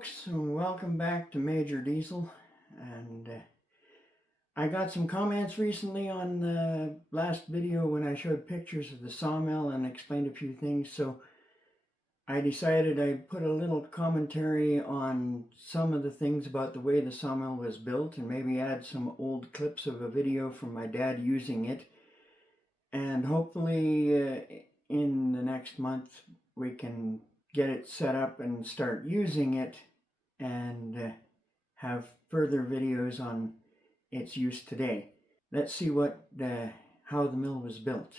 folks, and welcome back to Major Diesel. And I got some comments recently on the last video when I showed pictures of the sawmill and explained a few things, so I decided I'd put a little commentary on some of the things about the way the sawmill was built and maybe add some old clips of a video from my dad using it. And hopefully in the next month we can get it set up and start using it and have further videos on its use today. Let's see how the mill was built.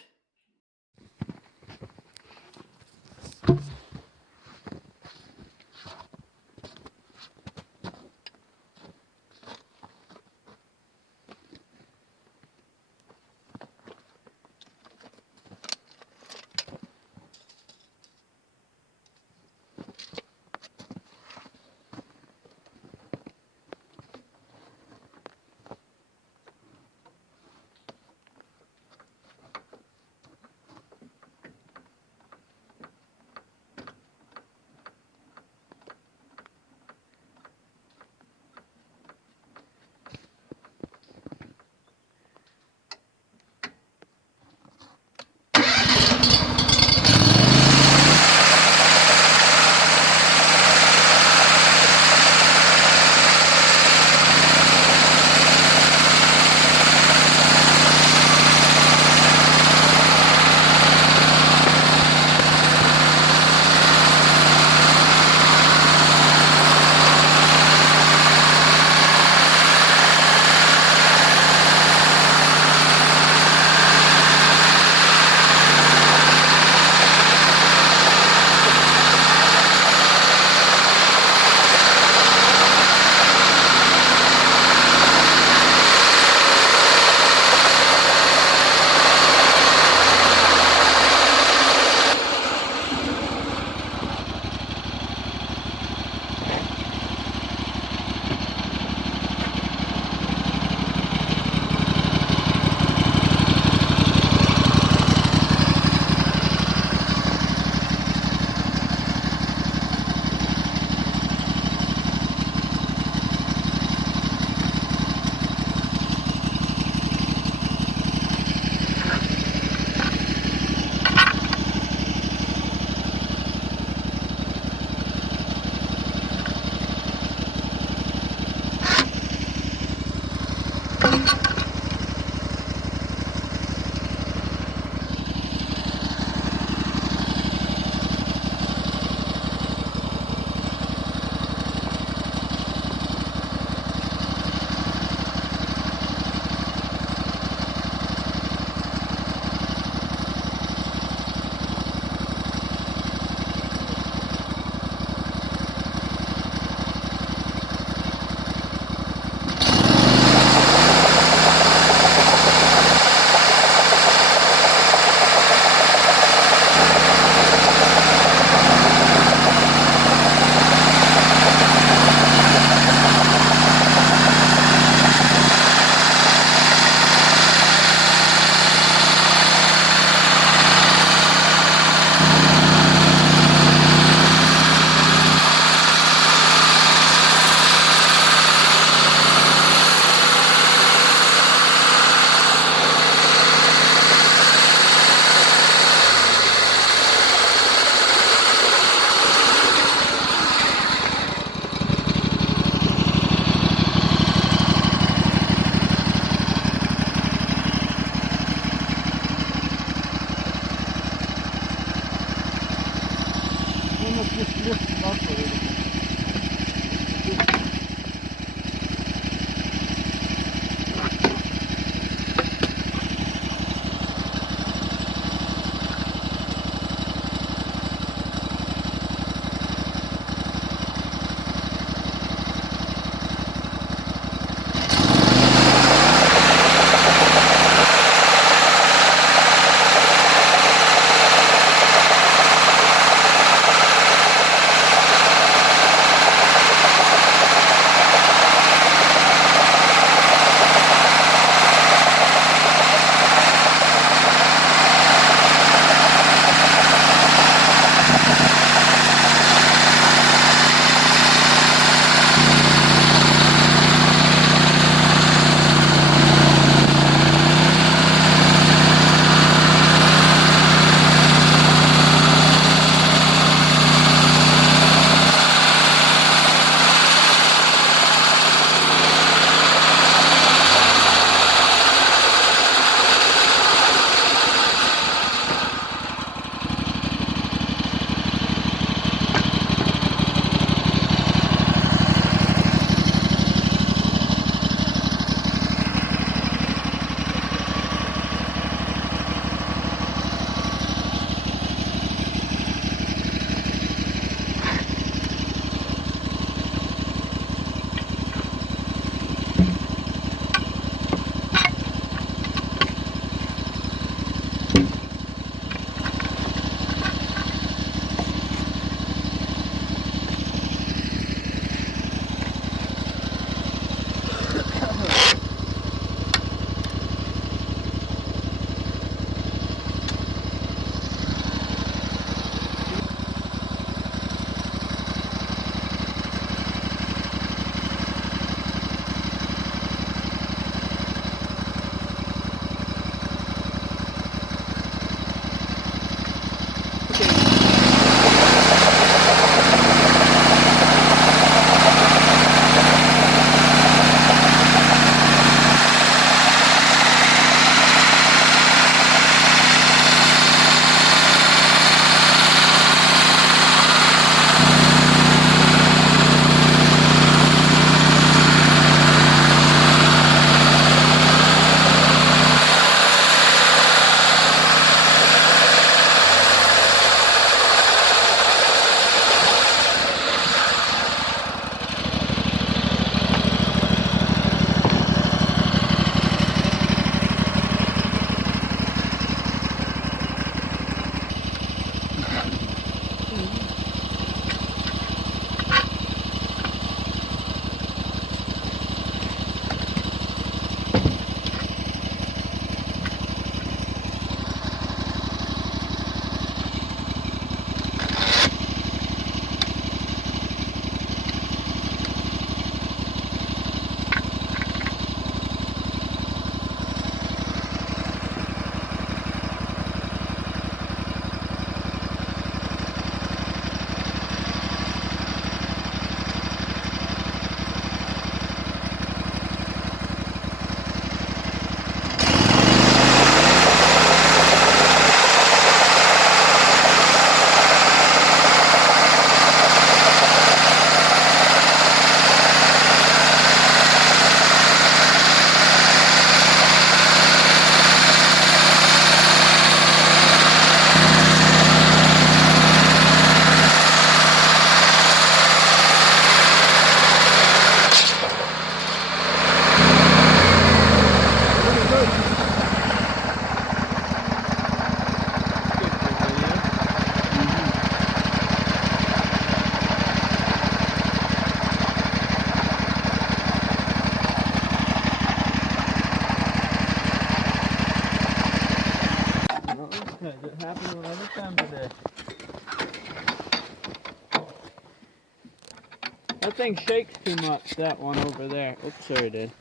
thing shakes too much, that one over there. Oops, sorry, it did.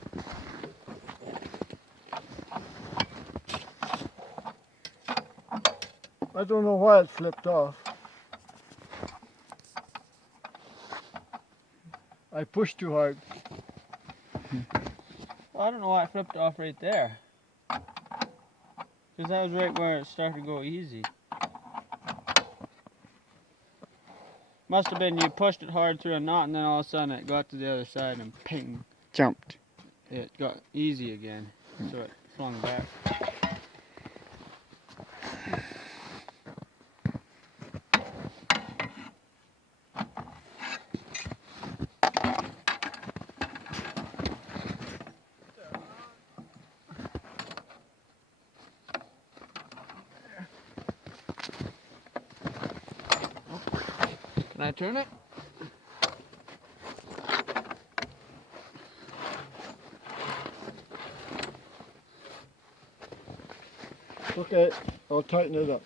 I don't know why it slipped off. I pushed too hard. Well, I don't know why it flipped off right there. Because that was right where it started to go easy. Must have been you pushed it hard through a knot and then all of a sudden it got to the other side and ping. Jumped. It got easy again. So it flung back. Can I turn it? Okay, I'll tighten it up.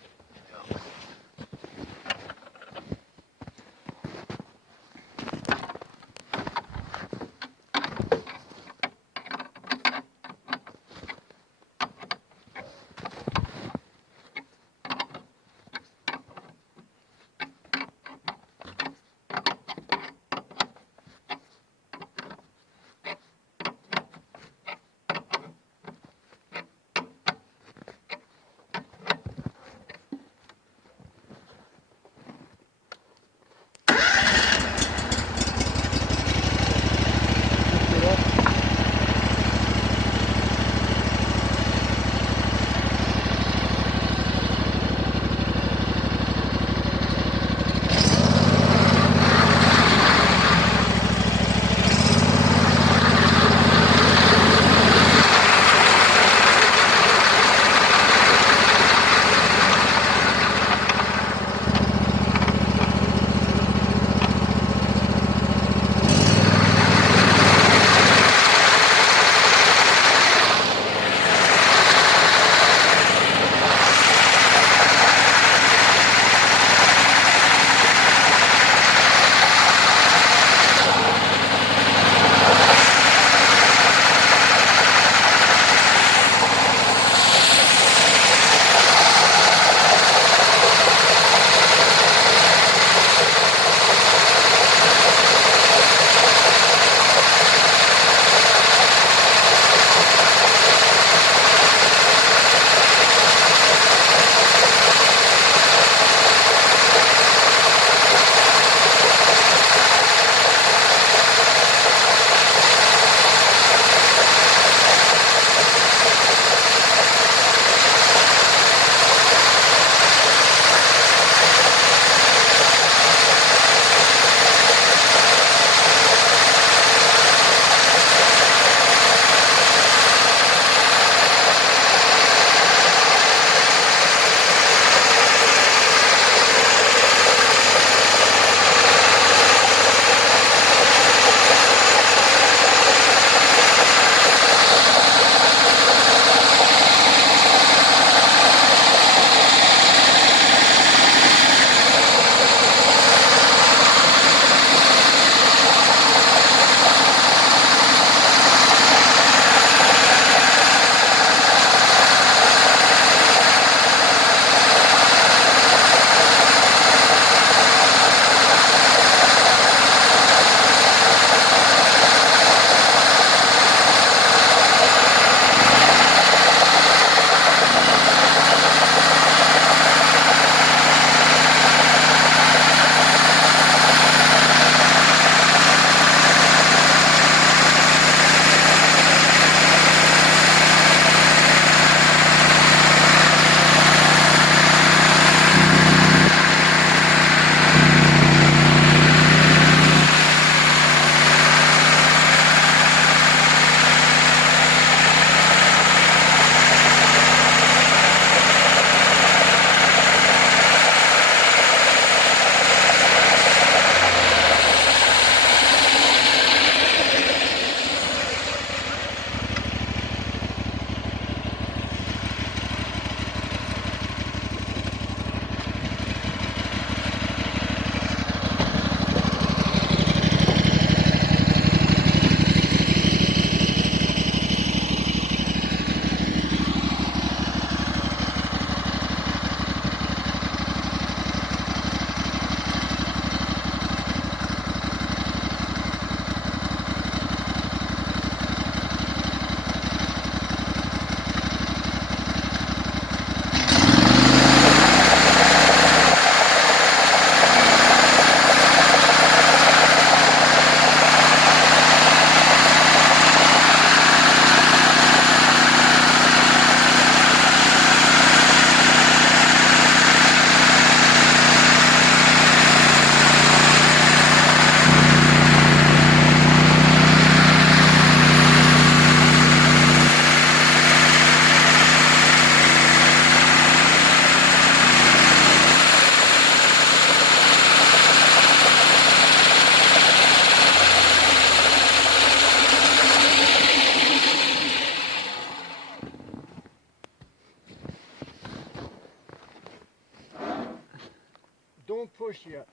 push yet.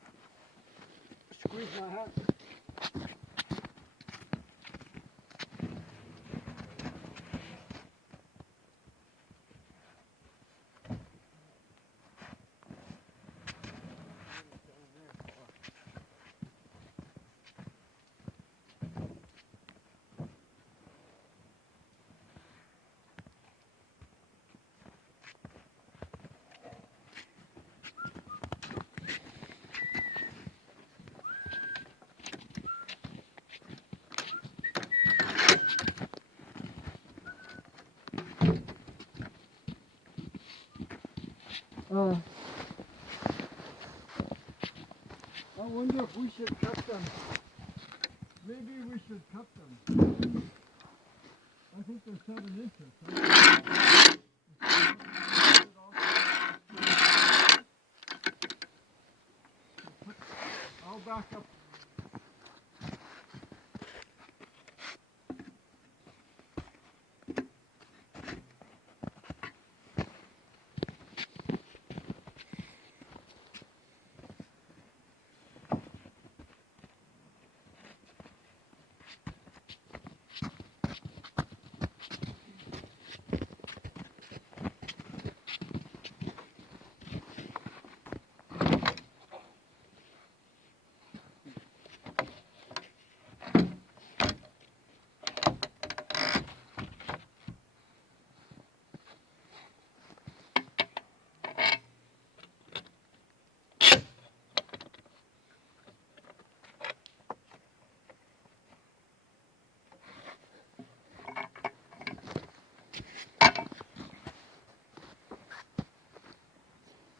Squeeze my hand. I wonder if we should cut them. Maybe we should cut them. I think they're 7 inches. Huh? I'll back up.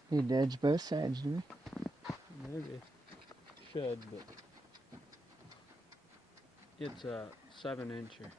He deads both sides, do we? Maybe. Should, but it's a 7-incher.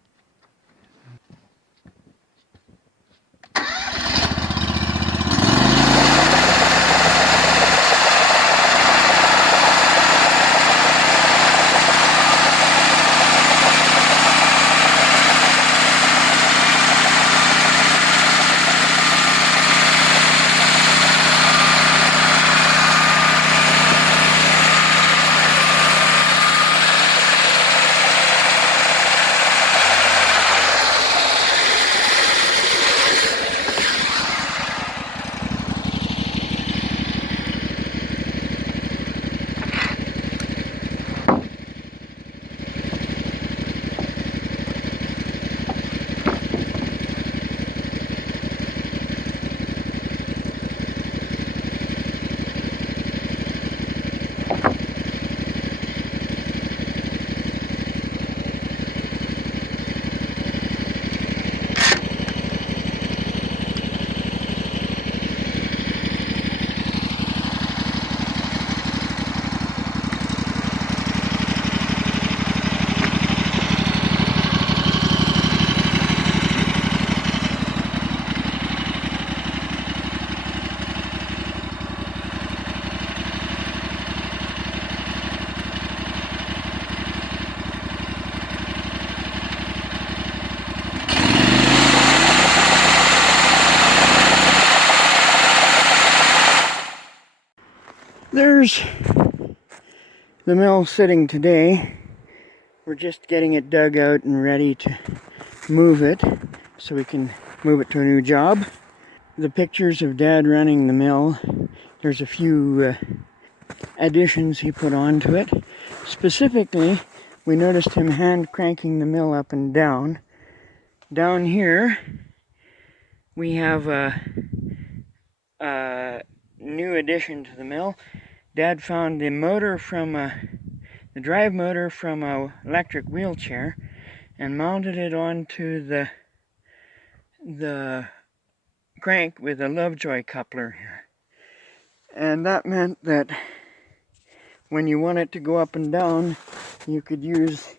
There's the mill sitting today. We're just getting it dug out and ready to move it so we can move it to a new job. The pictures of Dad running the mill, there's a few additions he put onto it. Specifically, we noticed him hand cranking the mill up and down. Down here, we have a new addition to the mill. Dad found the motor from the drive motor from a electric wheelchair and mounted it onto the crank with a Lovejoy coupler here. And that meant that when you want it to go up and down, you could use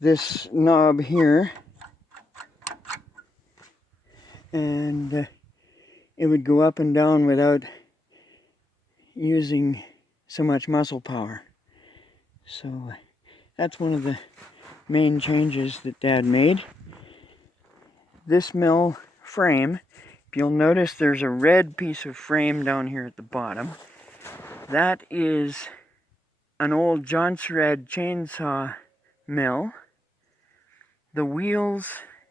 this knob here, and it would go up and down without using so much muscle power. So that's one of the main changes that Dad made. This mill frame, if you'll notice, there's a red piece of frame down here at the bottom. That is an old Johnsred chainsaw mill. The wheels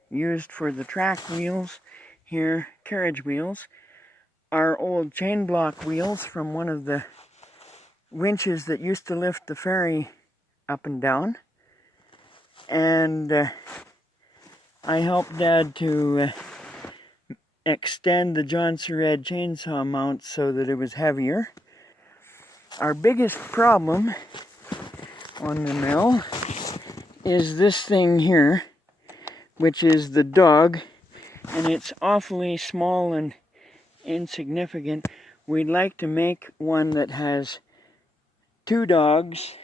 used for the track wheels here, carriage wheels, are old chain block wheels from one of the winches that used to lift the ferry up and down. And I helped Dad to extend the Johnsred chainsaw mount so that it was heavier. Our biggest problem on the mill is this thing here, which is the dog, and it's awfully small and insignificant. We'd like to make one that has two dogs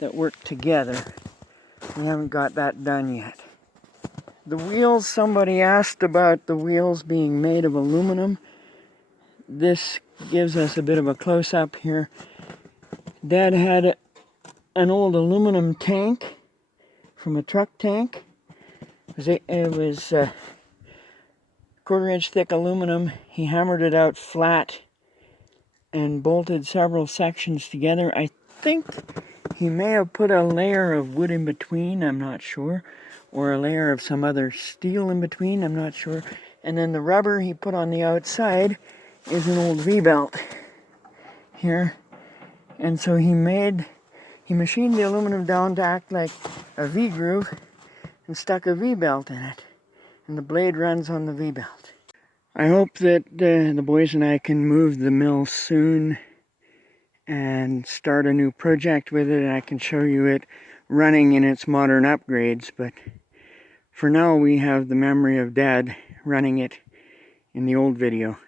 that work together. We haven't got that done yet. The wheels, somebody asked about the wheels being made of aluminum. This gives us a bit of a close-up here. Dad had an old aluminum tank from a truck tank. It was 1/4-inch thick aluminum. He hammered it out flat and bolted several sections together. I think he may have put a layer of wood in between, I'm not sure, or a layer of some other steel in between, I'm not sure. And then the rubber he put on the outside is an old V-belt here. And so he machined the aluminum down to act like a V-groove and stuck a V-belt in it. And the blade runs on the V-belt. I hope that the boys and I can move the mill soon and start a new project with it, and I can show you it running in its modern upgrades. But for now, we have the memory of Dad running it in the old video.